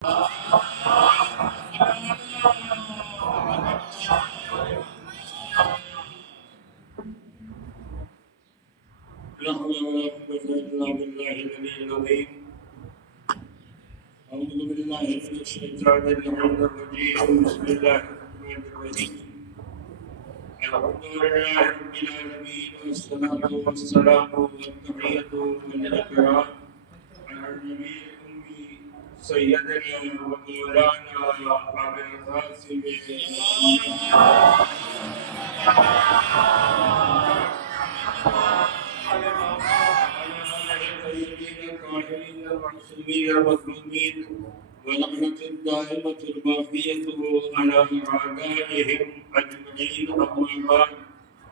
لا حول ولا قوة إلا بالله العلي العظيم. أعوذ بالله من الشيطان اللعين الرجيم. بسم الله الرحمن الرحيم. الحمد لله رب العالمين، والصلاة والسلام والتحية والإكرام على النبي الأمي سيدنا ومولانا أبي القاسم المعصومين المظلومين، ولعنة الدائمة الباقية على أعدائهم أجمعين. أما بعد،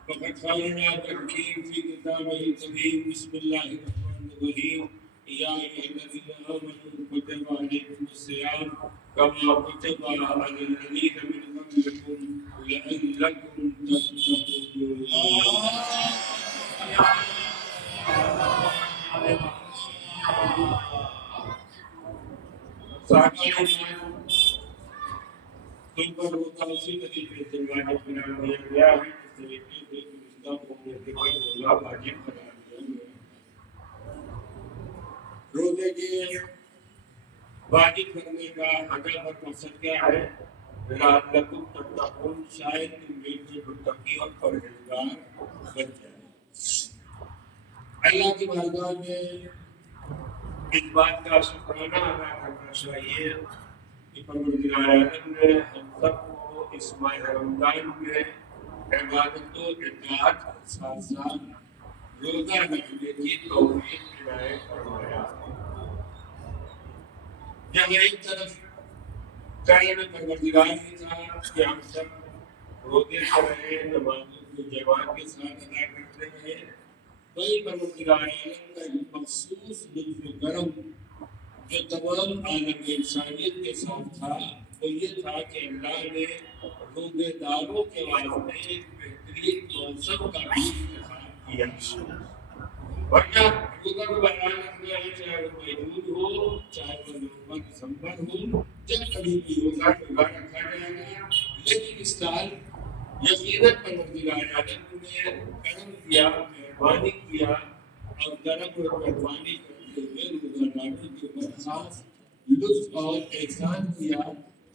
فقد قالنا تحكيم في كتابه الكريم. بسم الله الرحمن الرحيم. يا أيها الذين آمنوا كتب عليكم الصيام كما كتب على الذين من قبلكم لعلكم تتقون. ان پر ہوتا اسی طریقے سے واجب قرار دیا گیا ہے جس طریقے سے فرشتہ کو اللہ واجب قرار دیا گیا ہے. روزے کے واجب کرنے کا اگلا مقصد کیا ہے؟ لعلکم تتقون، شاید تم میں سے متقی اور پرہیزگار بن جائیں. اللہ کی بارگاہ میں اس بات کا شکرانہ ادا کرنا چاہیے کہ پروردگار عالم نے ہم سب کو اس ماہ رمضان میں عبادت و اطاعت کے ساتھ ساتھ روزہ رکھنے کی توفیق عنایت فرمایا. جہاں ایک طرف کائن پروردگار کی تھا کہ ہم سب روزے سے رہے، نمازوں کو جماعت کے ساتھ ادا کرتے رہے، وہی پروردگار عالم کا ایک مخصوص لطف و کرم جو تمام عالم انسانیت کے ساتھ تھا وہ یہ تھا کہ اللہ نے روزے داروں کے واسطے ایک بہترین موسم کا بھی انتخاب کیا. ورنہ روزہ کو بیان رکھنا ہے، چاہے وہ مئی جون ہو، چاہے وہ نومبر دسمبر ہو، جب کبھی بھی روزہ رکھا جائے گا. لیکن اس سال یقیناً پروردگار عالم نے کرم کیا، مہربانی کیا اور کرم اور مہربانی کرتے ہوئے روزہ داروں کے اوپر خاص لطف اور احسان کیا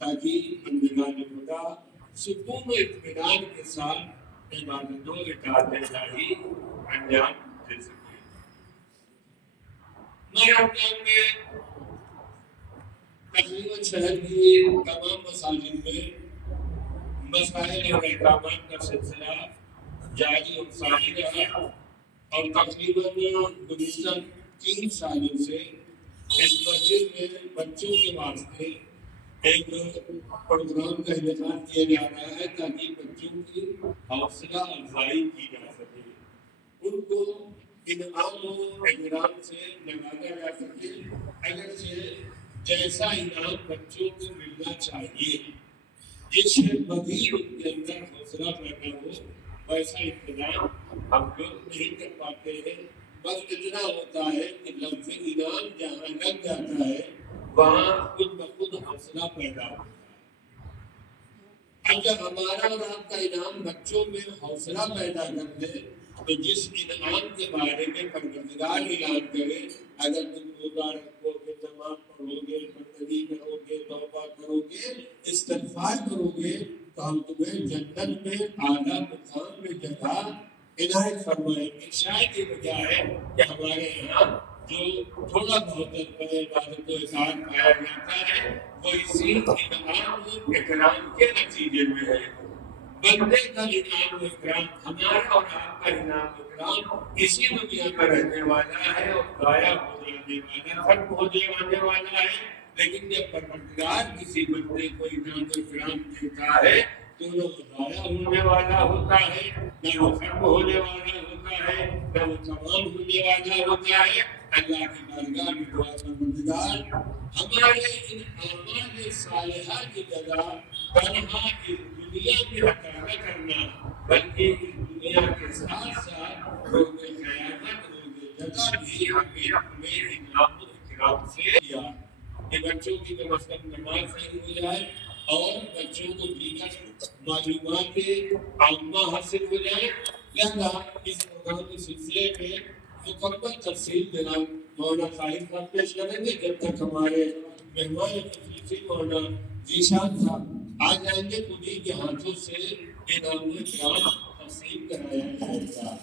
تاکہ بندگان خدا سکون و اطمینان کے ساتھ عبادت و اطاعت الہی انجام دے سکیں. ماہ رمضان میں تقریباً شہر کی تمام مساجد میں مسائل اور احکامات کا سلسلہ جاری اور ساری رہا اور تقریباً گزشتہ 3 سالوں سے اس مسجد میں بچوں کے واسطے ایک پروگرام کا انعقاد کیا جا رہا ہے تاکہ بچوں کی حوصلہ افزائی کی جا سکے، ان کو انعام و اکرام سے نوازا جا سکے. اگرچہ جیسا انعام بچوں کو ملنا چاہیے، جس سے مزید ان کے اندر حوصلہ پیدا ہو، ویسا انتظام ہم لوگ نہیں کر پاتے ہیں. بس اتنا ہوتا ہے کہ لفظ انعام جہاں لگ جاتا ہے وہاں خود بخود حوصلہ پیدا ہوتا ہے. اب جب ہمارا اور آپ کا انعام بچوں میں حوصلہ پیدا کر دے تو جس انعام کے بارے میں پروردگار اعلان کرے، اگر تم روزہ رکھو گے، نماز پڑھو گے، بندگی کرو گے، توبہ کرو گے، استغفار کرو گے تو ہم تمہیں جنت میں اعلیٰ مقام میں جگہ عنایت فرمائیں گے. شاید یہ وجہ ہے کہ ہمارے یہاں جو تھوڑا بہت عبادت و اطاعت پایا جاتا ہے وہ اسی انعام و اکرام کے نتیجے میں ہے. بندے کا انعام و اکرام، ہمارا اور آپ کا انعام و اکرام اسی دنیا میں رہنے والا ہے اور غائب ہو جانے والا، ختم ہو جانے والا ہے. لیکن جب پروردگار کسی بندے کو انعام و اکرام دیتا ہے تو وہ ضائع ہونے والا ہوتا ہے، نہ وہ ختم ہونے والا ہوتا ہے، نہ وہ تمام ہونے والا ہوتا ہے. اللہ کی بارگاہ میں دعا پروردگار ہمارے ان اعمال صالحہ کی جگہ تنہا اس دنیا میں عطا نہ کرنا، بلکہ اس دنیا کے ساتھ ساتھ روز قیامت، روز جزا بھی ہمیں انعام و اکرام سے کیا. کہ بچوں کی کم از کم نماز صحیح ہو جائے اور بچوں کو دیگر معلومات عامہ حاصل ہو جائے. لہذا اس پروگرام کے سلسلے میں مکمل تفصیل جناب مولانا طاہر صاحب پیش کریں گے. جب تک ہمارے مہمان خصوصی مولانا ذیشان صاحب آ جائیں گے انہیں کے ہاتھوں سے انعام کرام تقسیم کرایا جائے گا.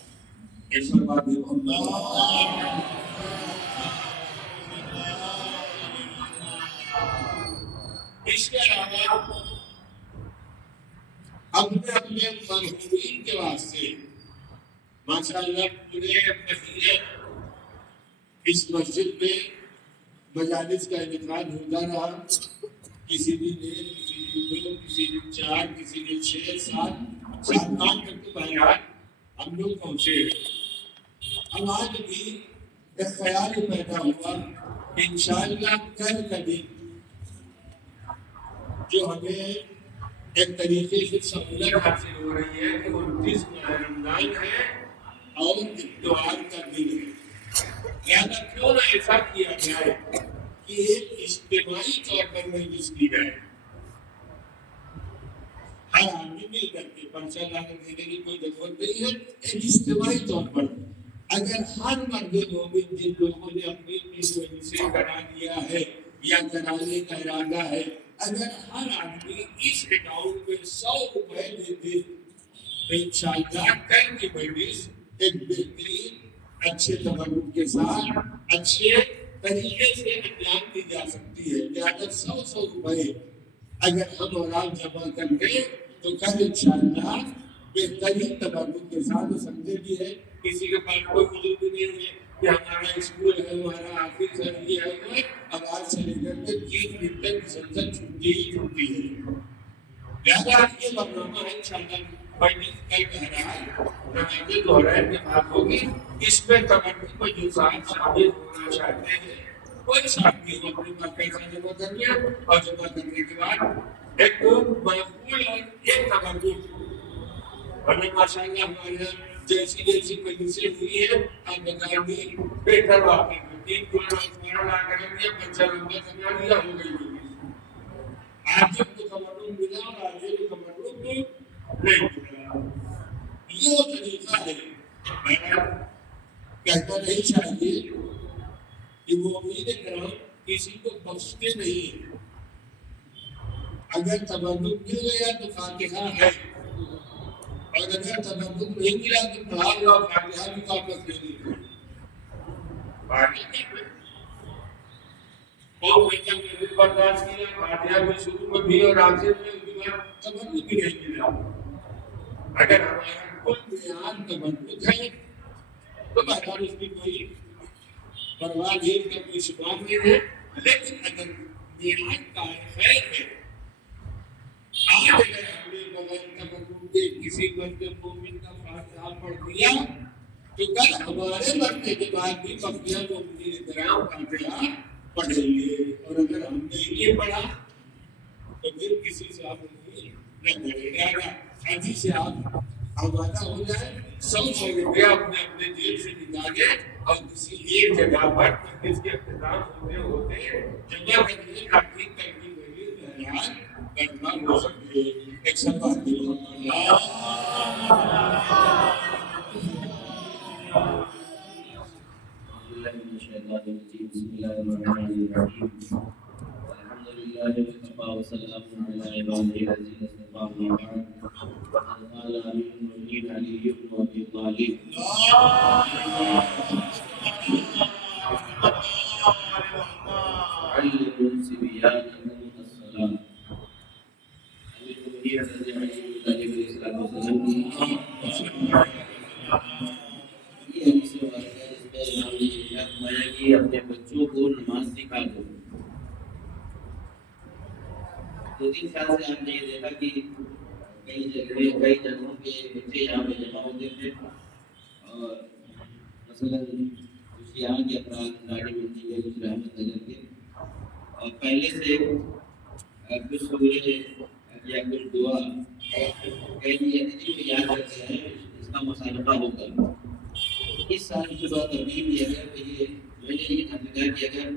اس کے علاوہ اپنے اپنے مرحومین کے واسطے ماشاءاللہ پورے مہینے اس مسجد میں مجالس کا انعقاد ہوتا رہا. کسی دن 1 کسی دن 2 کسی دن 4 کسی دن 6 7 8 تک تو بہرحال ہم لوگ پہنچے. اب آج بھی ایک خیال پیدا ہوا کہ انشاءاللہ کل کا دن جو ہمیں ایک طریقے سے سہولت حاصل ہو رہی ہے کہ 29 ماہ رمضان ہے اور اتوار کا دن ہے. لہٰذا کیوں نہ ایسا کیا جائے کہ ایک اجتماعی طور پر مجلس کی جائے. ہر آدمی مل کر کے پرچہ لا کر دینے کی کوئی ضرورت نہیں ہے. ایک اجتماعی طور پر اگر ہر مرد مومن جن لوگوں نے اپنی مجلسیں کرا لیا ہے یا کرانے کا ارادہ ہے, اگر ہر آدمی اس اکاؤنٹ میں 100 روپے دیتے تو انشاءاللہ کل کی مجلس ایک بہترین اچھے تبرک کے ساتھ اچھے طریقے سے انجام دی جا سکتی ہے. لہٰذا 100 روپے اگر ہم اور آپ جمع کر دیں تو کل انشاءاللہ بہترین تبرک کے ساتھ سمجھے بھی ہے. کسی کے پاس کوئی عذر بھی نہیں ہے کہ ہمارا اسکول ہے, ہمارا آفس ہے, یہ ہے, اب آج سے لے کر کے 3 دن تک مسلسل چھٹی ہی چھٹی ہے. لہٰذا یہ برنامہ ہے انشاءاللہ کل بہرحال نماز ظہرین کے بعد ہوگی. اس میں تبرک کو جو صاحب شامل ہونا چاہتے ہیں کوئی ساتھی اپنے پاس پیسہ جمع کر لیں اور جمع کرنے کے بعد ایک مقبول اور ایک تبرک. ورنہ ماشاءاللہ ہمارے یہاں جیسی جیسی مجلسیں ہوئی ہیں آپ بتائیں گے بہتر واقعی میں 3 کروڑ لا کر دیا بچہ لمبا کرنا دیا ہو گئی. آج کو تبرک ملا اور آج کو تبرک نہیں ملا. یہ وہ طریقہ ہے. کہنا نہیں چاہیے کہ وہ امید کرام کسی کو بخشتے نہیں. اگر تبرک مل گیا تو فاتحہ ہے اور اگر تبرک نہیں ملا تو پڑھا ہوا فاتحہ بھی واپس نہیں ہے. اور بچہ میں برداشت کیا فاتحہ میں شروع میں بھی اور آخر میں اس کے بعد تبرک بھی نہیں ملا. اگر ہمارا کل بیان تبرک ہے تو بہرحال اس کی کوئی پرواہ نہیں کا کوئی شمار نہیں ہے. لیکن اگر بیان کا خیر ہے آج اگر ہم نے بغیر تبرک کے کسی مرد مومن کا فاتحہ پڑھ دیا تو کل ہمارے مرنے کے بعد بھی بقیہ مومنین کرام فاتحہ پڑھیں گے. اور اگر ہم نے یہ پڑھا تو پھر کسی سے آپ نہ کرے گا. ابھی سے آپ آمادہ ہو جائے 100 روپیہ اپنے اپنے جیب سے نکالے اور کسی ایک جگہ پر اس کے اختتام ہوتے جگہ کرنے تحقیق کرنے کے لیے بہرحال برپا ہو سکتے. ایک سب بات اپنے بچوں کو نماز سکھا دو. 2-3 سال سے ہم نے یہ دیکھا کہ کئی جگہوں کے بچے یہاں پہ جمع ہوتے تھے اور مثلاً کچھ یہاں کے افراد راڑی منڈی کے کچھ رحمت نگر کے اور پہلے سے کچھ سورے یا کچھ دعا کہہ دیا تھی کہ یاد رکھتے ہیں اس کا مصالحہ ہوگا. اس سال کی بات ابھی بھی اگر یہ میں نے یہ نظر کہ اگر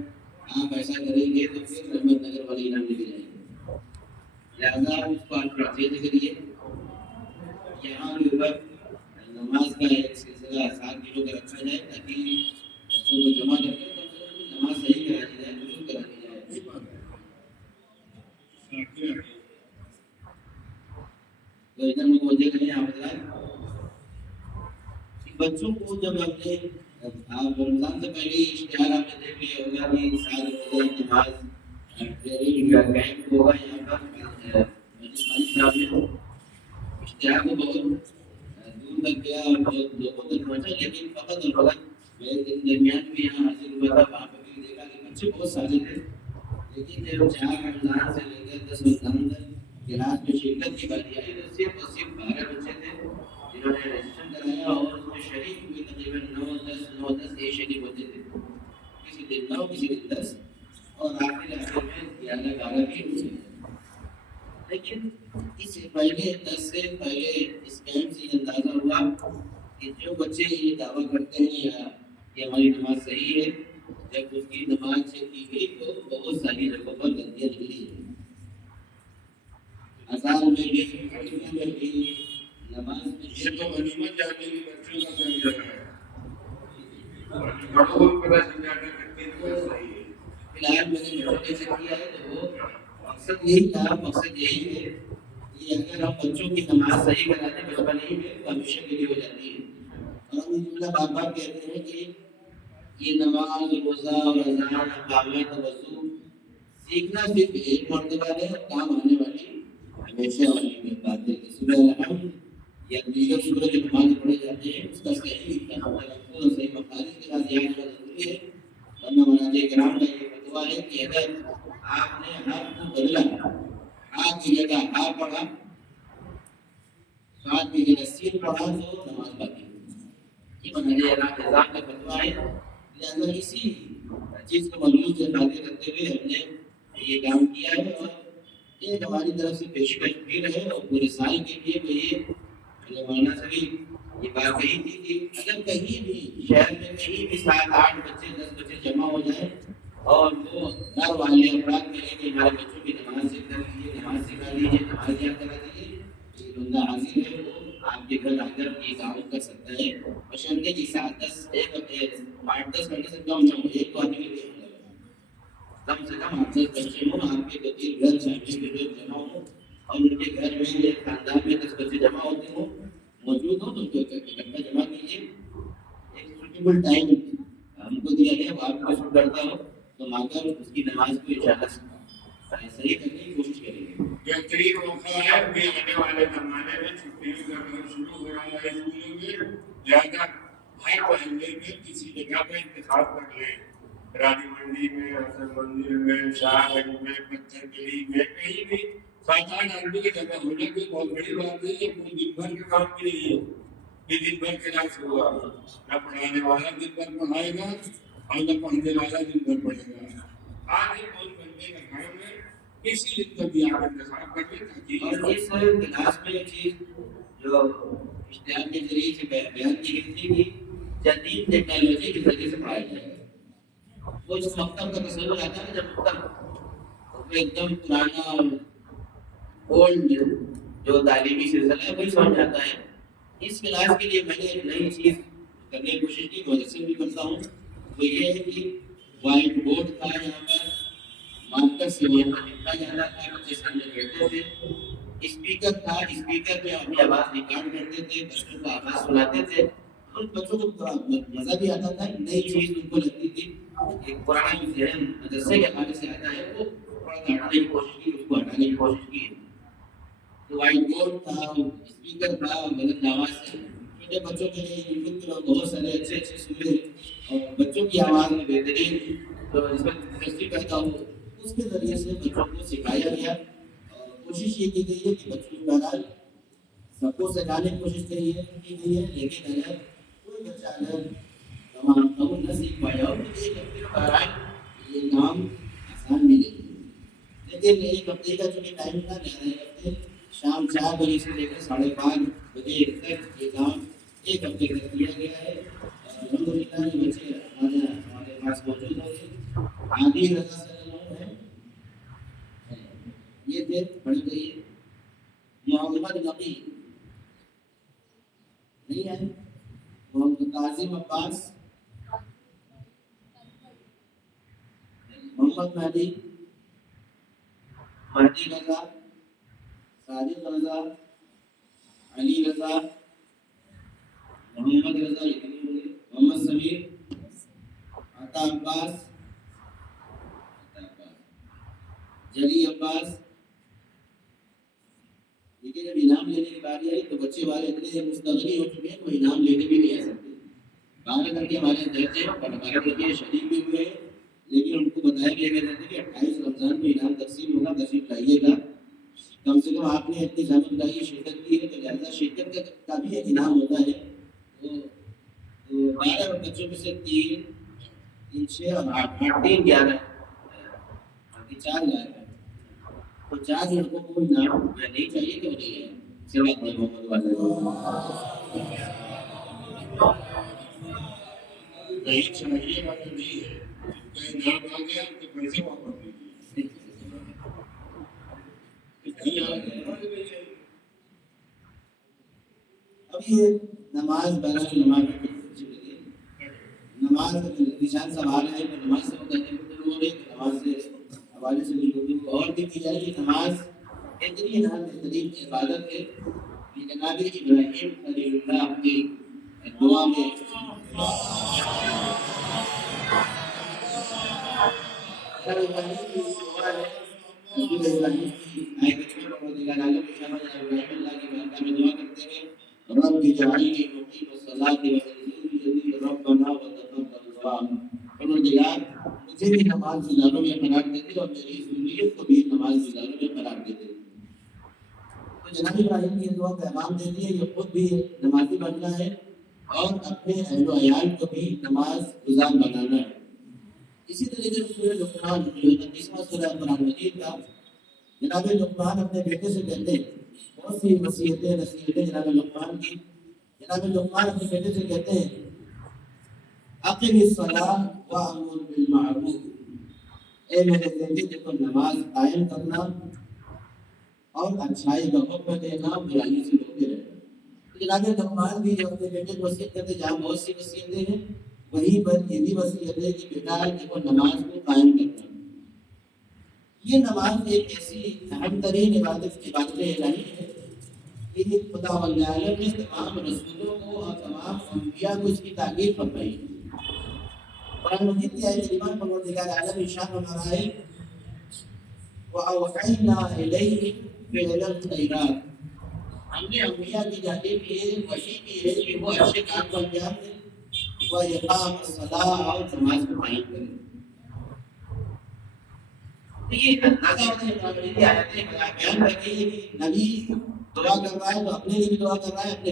آپ ایسا کریں گے تو پھر رحمت نگر والے انعام لے کے جائیں گے، لہٰذا اس کو آپ پرچیز کریے۔ یہاں کے اوپر نماز کا ایک سلسلہ 7 کلو کا رکھا جائے تاکہ بچوں کو جمع کر کے نماز صحیح کرا دی جائے، درست کرا دی جائے۔ تو ادھر متوجہ کریں آپ حضرات، بچوں کو جب اپنے آپ رمضان سے پہلے اشتہار آپ نے دیکھ لیا ہوگا کہ 7 روزہ نماز ٹریننگ کا کیمپ ہوگا یہاں پر صاحب میں، اشتہار تو بہت دور تک گیا اور بہت لوگوں تک پہنچا، لیکن فقط اور فقط میرے درمیان بھی یہاں حاصل ہوا تھا، وہاں پہ بھی دیکھا کہ بچے بہت سارے تھے، لیکن جب 4 رمضان سے لے کر 10 رمضان تک کلاس میں شرکت کی باری آئی تو صرف 12 بچے تھے جنہوں نے رجسٹریشن کرایا، اور اس میں شریک ہوئے تقریباً 9-10 یہ شریک ہوتے تھے، کسی دن 9 کسی دن 10 اور آخر میں 11-12 بھی ہوئے۔ لیکن اس سے پہلے 10 سے پہلے اس کیمپ سے یہ اندازہ ہوا کہ جو بچے یہ دعویٰ کرتے ہیں یا کہ ہماری نماز صحیح ہے، جب اس کی نماز چیک کی گئی تو بہت ساری جگہوں پر غلطیاں نکلی ہیں، اذان میں بھی نماز میں یہ تو غنیمت جانے کی بچوں کا کر رہا ہے، بڑوں کو پتہ چل جاتا ہے کہ صحیح ہے۔ فی الحال میں نے بچوں نے چیک کیا ہے تو وہ مقصد یہی تھا، مقصد یہی ہے کہ اگر ہم بچوں کی نماز صحیح کرا دیں بچپن ہی میں تو ہمیشہ کے لیے ہو جاتی ہے، اور ہم جملہ بار بار کہتے ہیں کہ یہ نماز روزہ اور اذان اقامت وضو سیکھنا صرف ایک مرتبہ ہے، کام آنے والی ہمیشہ والی بات ہے۔ سورہ الحمد یا دیگر سورج جو نماز پڑھے جاتے ہیں اس کا صحیح تلفظ اور صحیح مخارج کے ساتھ یاد کرنا ضروری ہے، ورنہ مولانا کرام کا یہ فتویٰ ہے کہ اگر آپ نے حرف کو بدلا، ہاتھ کی جگہ ہا پڑھا، ساتھ کی جگہ سین پڑھا تو نماز باقی ہے، یہ مولانا نظام کا فتویٰ ہے۔ لہٰذا اسی چیز کو ملحوظ سے خاطر رکھتے ہوئے ہم نے یہ کام کیا ہے، اور ایک ہماری طرف سے پیشکش بھی رہے اور پورے سال کے لیے تو یہ مولانا سے بھی یہ بات کہی تھی کہ اگر کہیں بھی شہر میں کہیں بھی 7-8 بچے 10 بچے جمع ہو جائیں اور وہ گھر والے افراد کہیں کہ ہمارے بچوں کی نماز سے کر لیجیے، نماز سکھا دیجیے، نماز یاد کرا دیجیے، یہ بندہ حاضر ہے، وہ آپ کے گھر آ کر یہ کام کر سکتا ہے، بشرطے کہ 8-10 گھنٹے سے کم نہ ہو، ایک تو آدمی کے لیے کم سے کم 8-10 بچے ہوں، آپ کے 2-3 گھر فیملی کے لوگ جمع ہوں اور ان کے گھر میں ایک خاندان میں 10 بچے جمع ہوتے ہوں، موجود ہوں، تو ان کو اکٹھا جمع کیجیے، ایک سوٹیبل ٹائم ہم کو دیا گیا، وہ آپ کو شروع کرتا ہو تو آ کر اس کی نماز کو انشاءاللہ صحیح کرنے کی کوشش کریں گے۔ بہترین موقع ہے کہ آنے والے زمانے میں چھٹیوں کا دور شروع ہو رہا ہے اسکولوں میں، لہٰذا ہر مہینے میں کسی جگہ کا انتخاب کر لیں، راجی منڈی میں، حسن مندر میں، شاہ گنج میں، پتھر گڑھی میں، کہیں بھی 7-8 آدمی کی جگہ ہونا کوئی بہت بڑی بات نہیں ہے، کوئی دن بھر کا کام بھی نہیں ہے کہ دن بھر کلاس ہوا، نہ پڑھانے والا دن بھر پڑھائے گا اور نہ پڑھنے والا دن بھر پڑھے گا، آج 2 گھنٹے کا کام ہے، اسی دن کا بھی آپ انتخاب کر لیں تاکہ اور اس کلاس میں ایک چیز جو اشتہار کے ذریعے سے بیان کی گئی تھی کہ جدید ٹیکنالوجی کے ذریعے سے پڑھایا جائے گا، وہ جو مکتب کا تصور آتا ہے جب مکتب ایک دم پرانا اولڈ جو تعلیمی سلسلہ ہے وہی سمجھ آتا ہے۔ اس کلاس کے لیے میں نے ایک نئی چیز کرنے کی کوشش کی، مدرسے بھی کرتا ہوں، وہ یہ ہے کہ وائٹ بورڈ تھا یہاں پر، مارکر سے وہاں لکھا جاتا تھا، بچے سامنے بیٹھتے تھے، اسپیکر تھا، اسپیکر پہ اپنی آواز ریکارڈ کرتے تھے، بچوں کو آواز سناتے تھے، اور بچوں کو تھوڑا مزہ بھی آتا تھا، نئی چیز ان کو لگتی تھی، ایک پرانا ذہن مدرسے کے حوالے سے آتا ہے وہ تھوڑا ہٹانے کی کوشش کی، اس کو ہٹانے کی کوشش کی۔ تو وائٹ بورڈ تھا، اسپیکر تھا، بلند آواز سے چھوٹے بچوں کے لیے یوٹیوب پہ بہت سارے اچھے سورے اور بچوں کی آواز میں بہترین تو اس میں دلچسپی پیدا ہو، اس کے ذریعے سے بچوں کو سکھایا گیا، اور کوشش یہ کی گئی ہے کہ بچوں کو بہرحال سب کو سکھانے کی کوشش کی گئی ہے، لیکن اگر کوئی بچہ اگر تمام قبول نہ سیکھ پایا ہو تو ایک ہفتے میں بہرحال یہ کام آسان بھی نہیں ہے، لیکن ایک ہفتے کا چونکہ ٹائم تھا، لہٰذا ایک ہفتے شام 4 بجے سے لے کر 5:30 بجے تک یہ کام ایک ہفتے تک کیا گیا ہے، الحمدللہ یہ بچے ہمارے پاس موجود ہوں گے، عادی رضا صلی اللہ ہے، یہ تھے پڑھ گئی محمد نقی نہیں ہے، محمد قاسم عباس، محمد مہدی، مہدی رضا، صادق رضا، علی رضا، محمد رضا، محمد سمیر، عطا عباس، جلی عباس۔ لیکن جب انعام لینے کی باری آئی تو بچے والے اتنے مستغنی ہو چکے ہیں وہ انعام لینے بھی نہیں آ سکتے، باہر کر کے ہمارے درجے اور ہمارے درجے شریک بھی ہوئے، لیکن ان کو بتایا گیا تھا کہ 28 رمضان کو انعام تقسیم ہوگا، تشریف لائیے گا، کم سے کم آپ نے اتنی زحمت اٹھائی شرکت کی ہے تو لہٰذا شرکت کا بھی ایک انعام ہوتا ہے۔ تو 12 بچوں میں سے 3 6 اور 8 3 11 باقی 4 غائب ہیں، تو 4 لڑکوں کو انعام نہیں چاہیے کہ نہیں ہے سوائے محمد والے نہیں چاہیے والا نہیں ہے، ان کا انعام آ گیا ان کے پیسے واپس دیجیے، نہیں آ گیا۔ اب یہ نماز بہرحال نماز نشان سوال ہے کہ نماز سے متعلق ہو رہے نماز سے حوالے سے گفتگو اور بھی کی جائے کہ نماز اتنی بہترین عبادت ہے کہ جناب ابراہیم خلیل اللہ کی دعا میں رب اجعلنی مقیم الصلاۃ وذریتی ربنا وتقبل دعاء، پروردگار مجھے بھی نماز گزاروں میں قرار دے دے اور میری ذریت کو بھی نماز گزاروں میں قرار دے دے۔ تو جناب ابراہیم کی دعا پیغام دیتی ہے یہ خود بھی نمازی بننا ہے اور اپنے اہل و عیال کو بھی نماز گزار بنانا ہے۔ اسی طریقے سے سورہ لقمان جو 29واں سورہ قرآن مجید کا جناب لقمان اپنے بیٹے سے کہتے ہیں، بہت سی نصیحتیں جناب لقمان کی، جناب لقمان اپنے بیٹے سے کہتے ہیں اقم الصلاۃ وامر بالمعروف، اے میرے بیٹے دیکھو نماز قائم کرنا اور اچھائی کا حکم دینا، برائی سے روکتے رہنا۔ جناب لقمان بھی جو اپنے بیٹے کو وصیت کرتے جہاں بہت سی وصیتیں ہیں وہیں پر یہ بھی وصیت ہے کہ بیٹا دیکھو نماز کو قائم کرنا۔ یہ نماز ایک ایسی اہم ترین عبادت الہی ہے کہ خدا عالم نے تمام رسولوں کو اور تمام انبیاء کو اس کی تعریف فرمائی۔ قرآن مجید کی آیت کریمہ پروردگار عالم ارشاد فرما رہا ہے وَأَوْحَيْنَا إِلَيْهِ فِعْلَ الْخَيْرَاتِ، ہم نے انبیاء کی جانب یہ وحی کی ہے کہ وہ اچھے کام کو انجام دیں، وَإِقَامَ الصَّلَاةِ اور نماز کو قائم کریں۔ یہ بیان کرتی ہے کہ نبی دعا کر رہا ہے تو اپنے لیے بھی دعا کر رہا ہے، اپنے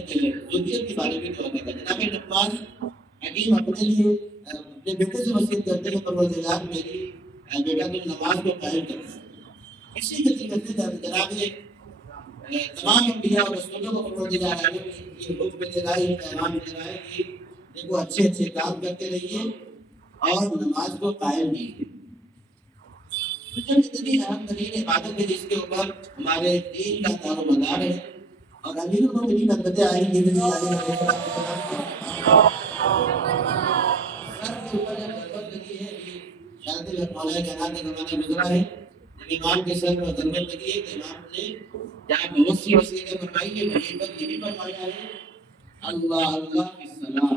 ذریت کے بارے میں دعا کر رہا ہے۔ جناب لقمان حکیم اپنے لیے اپنے بیٹے سے وصیت کرتے ہیں پروردگار میری بیٹا تو نماز کو قائم کرنا۔ اسی کے طریقے سے جناب نے تمام انبیاء اور رسولوں کو پروردگار عالم یہ حکم دے رہا ہے، یہ پیغام دے رہا ہے کہ دیکھو اچھے اچھے کام کرتے رہیے اور نماز کو قائم کیجیے۔ جب اتنی اہم ترین عبادت ہے جس کے اوپر ہمارے دین کا دار و مدار ہے اور امیر المومنین حضرت علی رضی اللہ عنہ سر کے اوپر جب ضرورت لگی ہے کہ شاید مولا کائنات کا زمانہ گزرا ہے جب امام کے سر پر ضرورت لگی ہے تو امام نے جہاں بہت سی وصیتیں فرمائی ہے وہیں پر یہ بھی فرمایا ہے اللہ اللہ کی صلاح،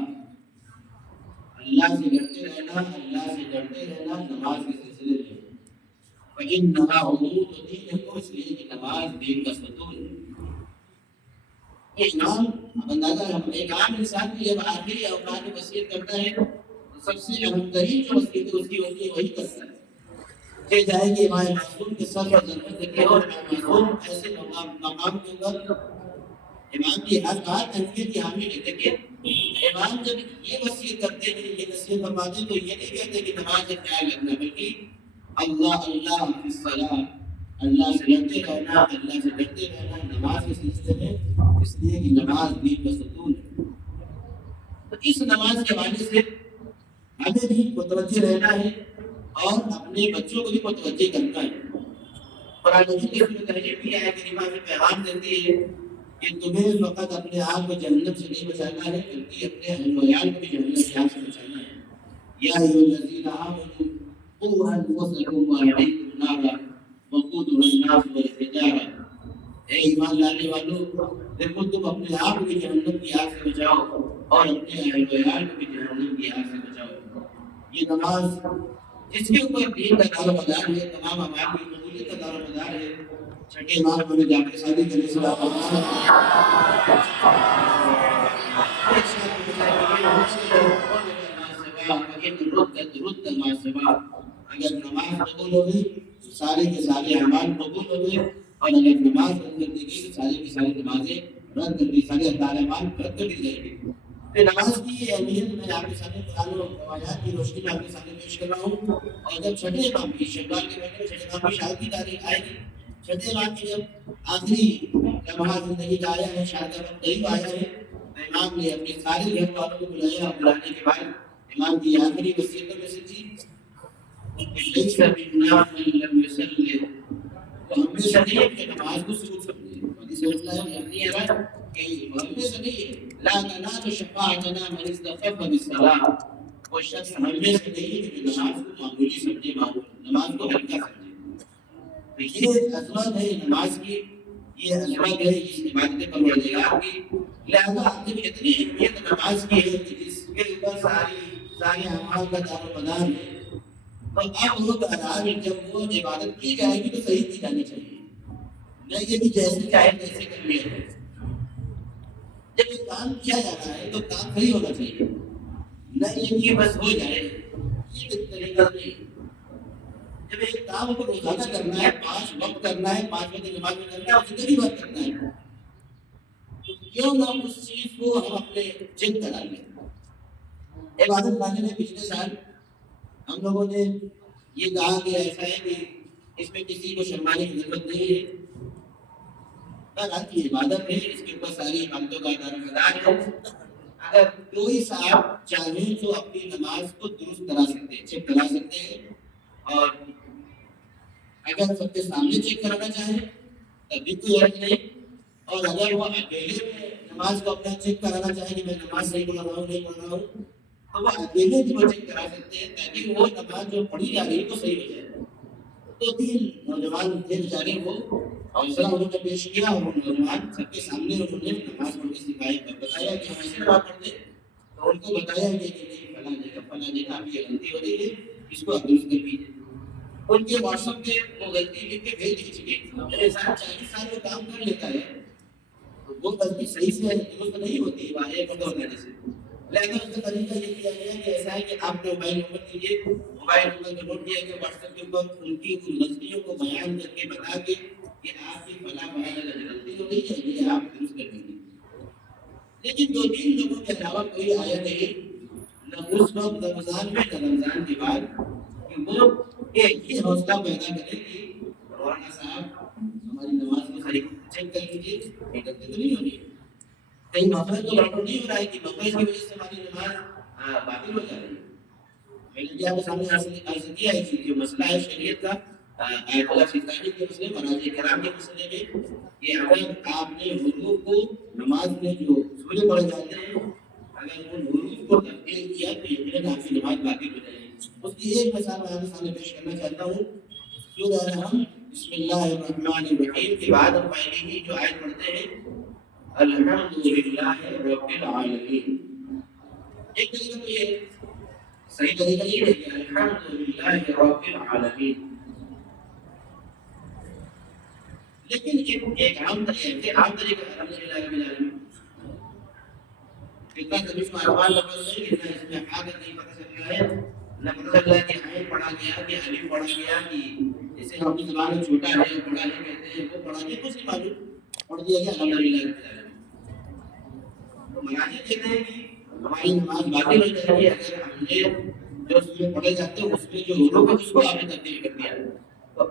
اللہ سے ڈرتے رہنا، اللہ سے ڈرتے رہنا نماز کے سلسلے میں۔ فإنها عمود دینکم، اس لیے کہ نماز دین کا ستون ہے۔ یہ امام اب اندازہ ایک عام انسان کی جب آخری اوقات میں وصیت کرتا ہے تو سب سے اہم ترین جو وصیت اس کی ہوتی ہے وہی کرتا ہے کہ جائے کہ امام معصوم کے سر پر ضرورت لگی اور امام معصوم ایسے مقام کے اوپر امام کی ہر بات اہمیت کی حامل ہے۔ لیکن امام جب یہ وصیت کرتے ہیں یہ نصیحت فرماتے ہیں تو یہ نہیں کہتے کہ نماز کا خیال رکھنا، بلکہ اللہ اللہ فی الصلاۃ، اللہ سے ڈرتے رہنا، اللہ سے ڈرتے رہنا نماز کے سلسلے میں، اس لیے کہ نماز دین کا ستون ہے۔ تو اس نماز کے حوالے سے ہمیں بھی متوجہ رہنا ہے اور اپنے بچوں کو بھی متوجہ کرنا ہے۔ قرآن مجید کی سورۃ حجر کی آیت کریمہ میں پیغام دیتی ہے کہ تمہیں فقط اپنے آپ کو جہنم سے نہیں بچانا ہے بلکہ اپنے اہل ویال کو بھی جہنم کی آگ سے بچانا ہے۔ یا ایھا الذین آمنوا قوا انفسکم واہلیکم نارا وقودها الناس والحجارہ، اے ایمان لانے والو، دیکھو تم اپنے آپ کو بھی جہنم کی آگ سے بچاؤ اور اپنے اہل ویال کو بھی جہنم کی آگ سے بچاؤ۔ یہ نماز جس کے اوپر دین کا دار و مدار ہے، تمام اعمال کی قبولیت کا دار و مدار ہے۔ چھٹے امام ہمیں جعفر صادق علیہ السلام، اگر نماز قبول ہو گئی تو سارے کے سارے اعمال قبول ہو گئے، اور اگر نماز رد کر دی گئی تو سارے کی ساری نمازیں رد کر دی، سارے اعمال رد کر دی جائیں گی۔ تو نماز کی یہ اہمیت میں آپ کے سامنے قرآن و روایات کی روشنی میں آپ کے سامنے پیش کر رہا ہوں۔ اور جب چھٹے امام کی شوال کے مہینے میں چھٹے امام کی شہادت کی تاریخ آئے گی، چھٹے امام کی جب آخری لمحہ زندگی کا آیا ہے، شہادت کا وقت قریب آیا ہے، تو امام نے اپنے سارے گھر والوں کو بلایا، اور بلانے کے بعد امام کی آخری وصیتوں میں سے تھی ليس منا من لم يصلي، تو ہم میں سے نہیں ہے کہ نماز کو سود سمجھے۔ حدیث میں مطلب ہے یعنی یہ ہے کہ ہم میں سے نہیں ہے لا تنال شفاعتنا من استخف بالصلاة، وہ شخص ہم میں سے نہیں ہے کہ نماز کو معمولی سمجھے، نماز کو ہلکا سمجھے۔ تو یہ عظمت ہے نماز کی، یہ عظمت ہے اس عبادت پروردگار کی، لہذا جب اتنی اہمیت نماز کی ہے کہ جس کے اوپر سارے اعمال کا دار و مدار ہے، تو اب وہ بہرحال جب وہ عبادت کی جائے گی تو صحیح کی جانی چاہیے، نہ یہ بھی جیسے چاہے تیسے کر لیا جائے۔ جب یہ کام کیا جا رہا ہے تو کام صحیح ہونا چاہیے، نہ یہ کہ بس ہو جائے، یہ بھی طریقہ نہیں۔ جب ایک کام کو روزانہ کرنا ہے، 5 وقت کرنا ہے، 5 وقت نماز میں کرنا ہے، اور زندگی بھر کرنا ہے، تو کیوں نہ اس چیز کو ہم اپنے چیک کرا لیں۔ عبادت لانے میں پچھلے سال ہم لوگوں نے یہ کہا کہ ایسا ہے کہ اس میں کسی کو شرمانے کی ضرورت نہیں ہے، بہرحال کی عبادت ہے، اس کے اوپر ساری عبادتوں کا دار و مدار ہے۔ اگر کوئی صاحب چاہیں تو اپنی نماز کو درست کرا سکتے ہیں، چیک کرا سکتے ہیں، اور اگر سب کے سامنے چیک کرانا چاہیں تب بھی کوئی حرج نہیں، اور اگر وہ اکیلے میں نماز کو اپنا چیک کرانا چاہیں کہ میں نماز صحیح پڑھ رہا ہوں نہیں پڑھ رہا ہوں، تو وہ اکیلے بھی وہ چیک کرا سکتے ہیں، تاکہ وہ نماز جو پڑھی جا رہی ہے تو صحیح ہو جائے۔ تو 3 نوجوان تھے بیچارے، وہ حوصلہ انہوں نے پیش کیا، اور وہ نوجوان سب کے سامنے انہوں نے نماز پڑھ کے سکھائی، بتایا کہ ہم ایسے نماز پڑھتے، تو ان کو بتایا کہ نہیں فلاں جگہ آپ کی غلطی ہو رہی ہے، اس کو آپ درست کر لیجیے۔ ان کے واٹس ایپ پہ وہ غلطی لکھ کے بھیج دیجیے۔ میرے ساتھ 40 سال وہ کام کر لیتا ہے، وہ غلطی صحیح سے درست نہیں ہوتی واحد کو بتانے سے، لیکن اس کا طریقہ یہ کیا گیا کہ ایسا ہے کہ آپ نے موبائل نمبر دیجیے، موبائل نمبر کو نوٹ کیا کہ واٹس ایپ کے اوپر ان کی غلطیوں کو بیان کر کے بتا کے کہ آپ کی فلاں جگہ غلطی ہو گئی ہے، یہ آپ درست کر دیجیے۔ لیکن 2-3 لوگوں کے علاوہ کوئی آیا نہیں، نہ اس وقت رمضان میں نہ رمضان کے بعد، کہ وہ یہ حوصلہ پیدا کرے کہ مولانا صاحب ہماری نماز کو صحیح چیک کر لیجیے، یہ غلطی تو نہیں ہو رہی ہے، کہیں مفرد تو گڑبڑ نہیں ہو رہا ہے کہ مفرد کی وجہ سے ہماری نماز باطل ہو جا رہی ہے۔ میں نے آپ کے سامنے عرض کیا ہے کہ جو مسئلہ ہے شریعت کا، آیت اللہ سیستانی کے مسئلے، مراجع کرام کے مسئلے میں، کہ اگر آپ نے حروف کو نماز میں جو سورے پڑھے جاتے ہیں، اگر ان حروف کو تبدیل کیا تو یقیناً آپ کی نماز باطل ہو جائے گی۔ اس کی ایک مثال میں آپ کے سامنے پیش کرنا چاہتا ہوں۔ سورہ الحمد بسم اللہ الرحمن الرحیم کے بعد ہم پہلے ہی جو آیت پڑھتے ہیں الحمدللہ رب العالمین، ایک طریقہ تو یہ صحیح طریقہ یہ ہے کہ الحمدللہ رب العالمین، لیکن ایک عام طریقہ الحمدللہ رب العالمین، کتنا تجویز معلومات لفظ ہے کہ اس میں حاجت نہیں پتہ چل رہا ہے، نہ پتہ چل رہا ہے کہ عین پڑھا گیا کہ الف پڑھا گیا، کہ جیسے ہم کی زبان میں چھوٹا ہے بڑا ہے کہتے ہیں، وہ پڑھا گیا، کچھ نہیں معلوم، پڑھ دیا گیا الحمدللہ رب العالمین۔ تو مراجع کہتے ہیں کہ ہماری نماز باطل ہو جائے گی اگر ہم نے جو سورے پڑھے جاتے ہیں اس میں جو حروف ہے اس کو آپ نے تبدیل کر دیا۔ تو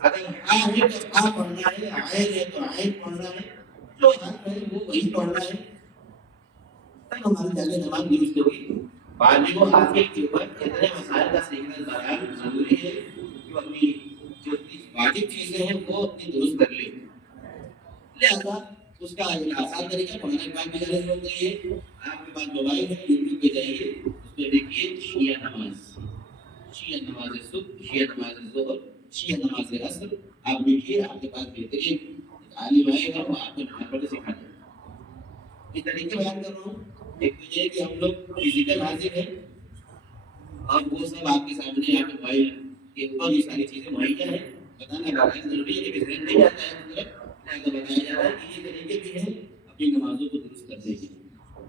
اگر ہاں ہے تو ہاں پڑھنا ہے، عین ہے تو عین پڑھنا ہے، جو حرف ہے وہ وہی پڑھنا ہے، تب ہماری جانے نماز درست ہوگی۔ بالغ و عاقل کے اوپر اتنے مسائل کا سیکھنا بیان ضروری ہے کہ وہ اپنی جو واجب چیزیں ہیں وہ اپنی درست کر لے. لہذا اس کا ایک آسان طریقہ قرآن پاک میں جانے ہوتا ہے. آپ کے پاس موبائل ہے، یوٹیوب پہ جائیے، اس پہ دیکھیے شیعہ نماز، شیعہ نماز صبح، شیعہ نماز ظہر، شیعہ نماز عصر. آپ دیکھیے، آپ کے پاس بہترین عالم آئے گا، وہ آپ کو نماز پڑھنے سکھا دے گا. یہ طریقے بیان کر رہا ہوں. ایک تو یہ کہ ہم لوگ فزیکل حاضر ہیں اور وہ سب آپ کے سامنے آپ کے موبائل کے اوپر یہ ساری چیزیں مہیا ہیں. بتانا بتانا ضروری ہے کہ ذہن نہیں جاتا ہے اس طرف. لہٰذا بتایا جا رہا ہے کہ یہ طریقے بھی ہیں اپنی نمازوں کو درست کرنے کے.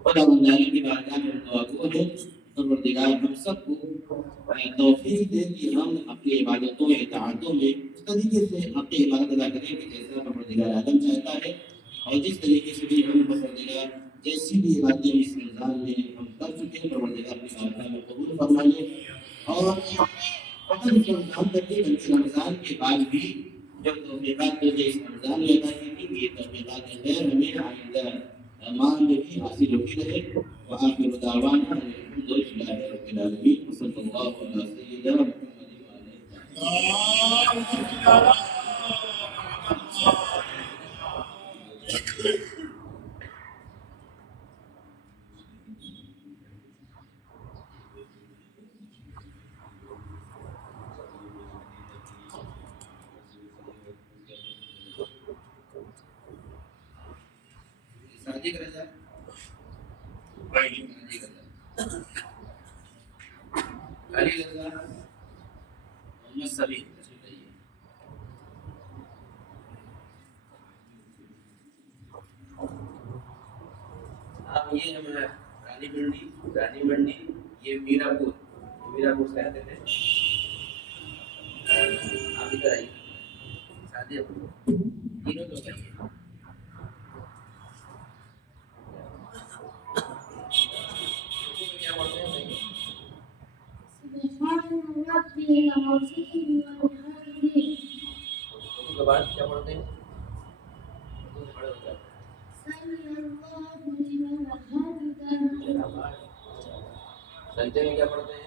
خدا تعالیٰ کی بارگاہ میں دعا کو ہے پروردگار ہم سب کو توفیق دے کہ ہم اپنی عبادتوں اطاعتوں میں اس طریقے سے اپنی عبادت ادا کریں کہ جیسا پروردگار عالم چاہتا ہے، اور جس طریقے سے بھی ہم پروردگار جیسی بھی عبادتیں اس رمضان میں ہم کر چکے ہیں پروردگار کی بارگاہ میں قبول فرما لے. اور فقط اس رمضان تک نہیں بلکہ رمضان کے بعد بھی جو توفیقات مجھے اس رمضان میں عطا کی تھی، یہ توفیقات خیر ہمیں آئندہ امان میں بھی حاصل ہوتی رہے. وآخر دعوانا ان الحمد للہ رب العالمین وصلی اللہ علی سیدنا محمد وعلى آلہ. صادق رضا، علی رضا، محمد سبیل. اب یہ ہمارا رانی منڈی، یہ میرا پور سے آتے تھے. آپ ادھر آئیے، صادق تینوں لوگ آئیے. کیا بولتے ہیں بھائی؟ کے بعد کیا پڑھتے ہیں؟ سجدے میں کیا پڑھتے ہیں؟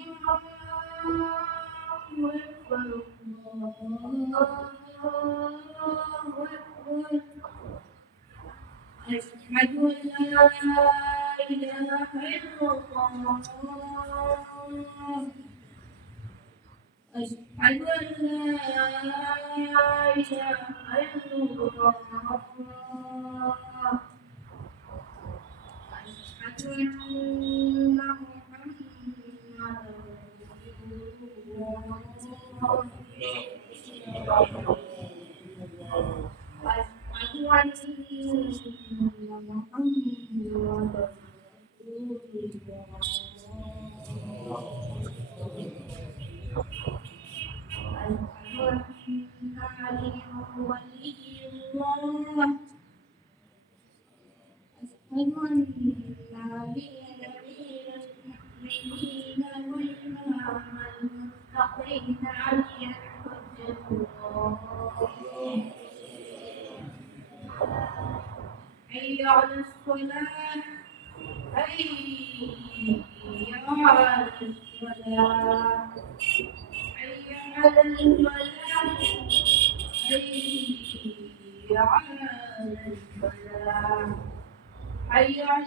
أشهد أن لا إله إلا الله أشهد أن لا إله إلا الله أشهد أن محمدا رسول الله أشهد أن محمدا رسول الله أشهد أن عليا ولي الله أشهد أن عليا أمير المؤمنين وإمام المتقين عليا حجة الله حي على الصلاة حي على الصلاة حي على الفلاح حي على الفلاح حي على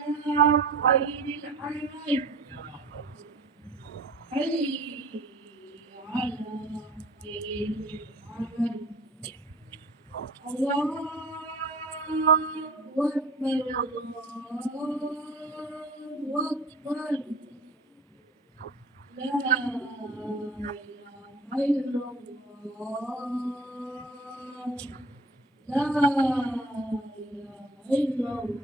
خير الأعمال حي على خير العمل الله أكبر الله أكبر لا إله إلا الله لا إله إلا الله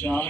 4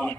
8।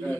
سمع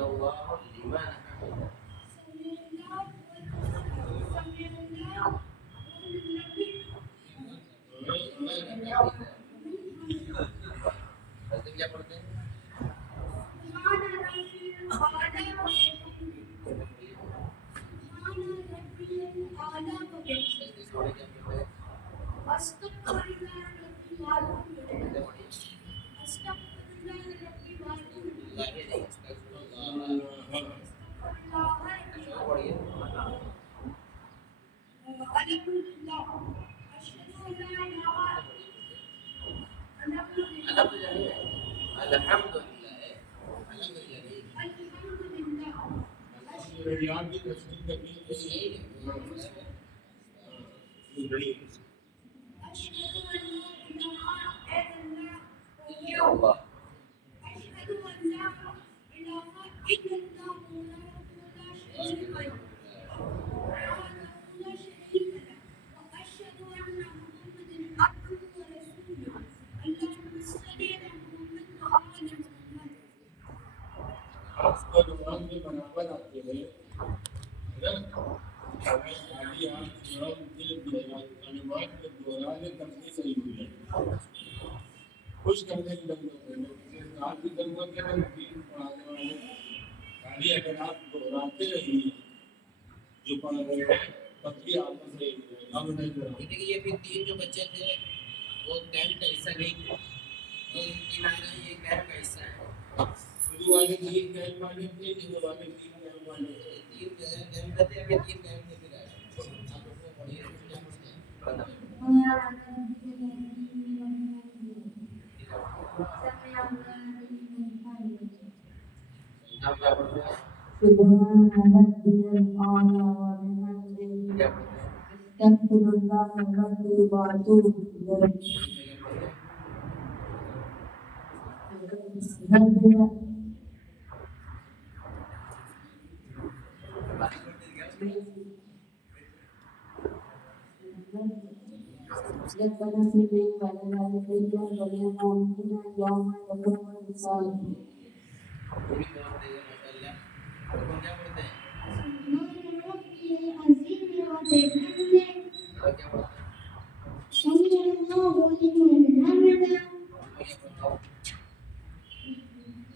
الله لمن حمده. کیا پڑھتے ہیں؟ الحمد للہ یاد بھی تسلیم کرنی چاہیے. اللہ آپ کا نماز میں برابر آتے ہیں نماز میں دوران تب بھی صحیح ہو جائے. خوش کرنے کی ضرورت ہے ساتھ کی ضرورت ہے پڑھانے والے خالی اگر آپ دہراتے رہیے جو پڑھ رہے ہیں تب بھی آپ سے اب نہیں کریں. یہ پھر تین جو بچے تھے وہ کیمپ کا حصہ نہیں تھے. یہ تین آئے یہ کیمپ کا حصہ ہے. شروع والے تین کیمپ والے تھے جو والے تین کیمپ والے تین کیمپ تھے ابھی تین کیمپ میں پھر آئے. آپ لوگ کو پڑھیے کیا پڑھتے ہیں؟ آپ کیا پڑھتے ہیں؟ کیا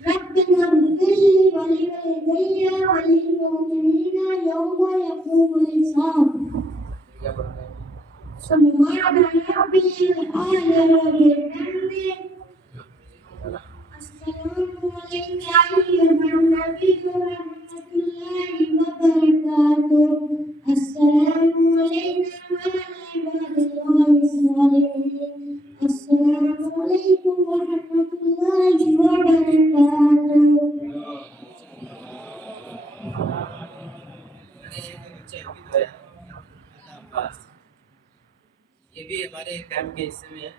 ربنا اغفر لي ولوالدي وللمؤمنين يوم يقوم الحساب. سبحان ربي الأعلى وبحمده. السلام عليك أيها النبي ورحمة الله وبركاته. السلام علينا وعلى عباد الله الصالحين. السلام عليكم ورحمة الله وبركاته. یہ بھی ہمارے کیمپ کے حصے میں ہے.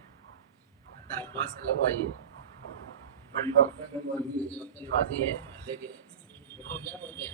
عباس الگ آئیے وقت نمازی ہے لیکن وہ کیا پڑھتے ہیں؟